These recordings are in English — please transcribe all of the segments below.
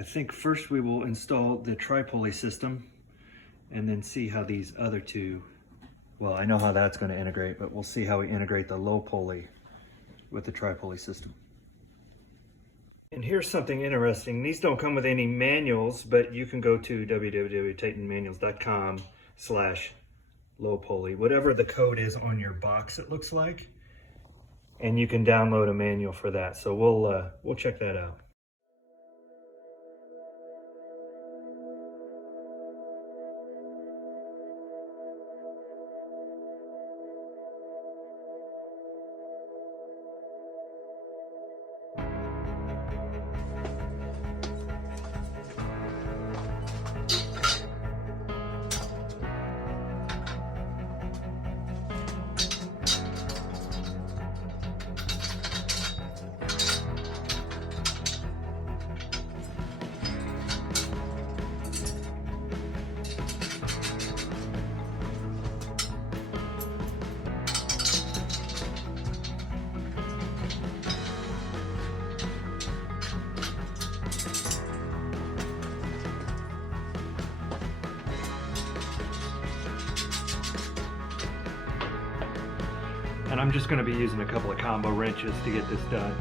I think first we will install the tri-pulley system and then see how these other two, well, I know how that's going to integrate, but we'll see how we integrate the low pulley with the tri-pulley system. And here's something interesting. These don't come with any manuals, but you can go to www.titanmanuals.com/low pulley, whatever the code is on your box, it looks like, and you can download a manual for that. So we'll check that out. And I'm just going to be using a couple of combo wrenches to get this done.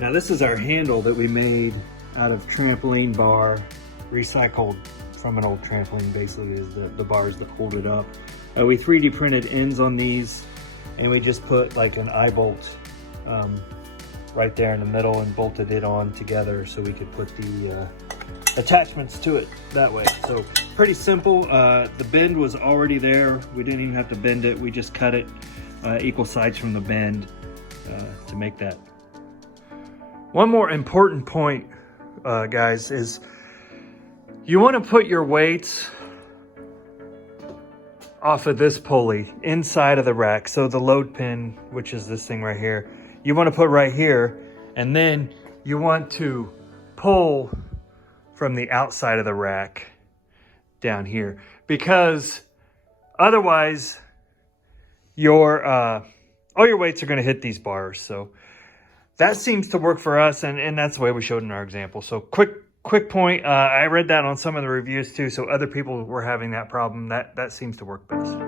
Now this is our handle that we made out of trampoline bar, recycled from an old trampoline. Basically is the bars that hold it up. We 3D printed ends on these, and we just put like an eye bolt right there in the middle and bolted it on together so we could put the attachments to it that way. So pretty simple. The bend was already there. We didn't even have to bend it. We just cut it equal sides from the bend to make that. One more important point, guys, is you want to put your weights off of this pulley inside of the rack. So the load pin, which is this thing right here, you want to put right here, and then you want to pull from the outside of the rack down here, because otherwise your all your weights are going to hit these bars. So that seems to work for us, and that's the way we showed in our example. So quick point, I read that on some of the reviews too, so other people were having that problem. That seems to work best.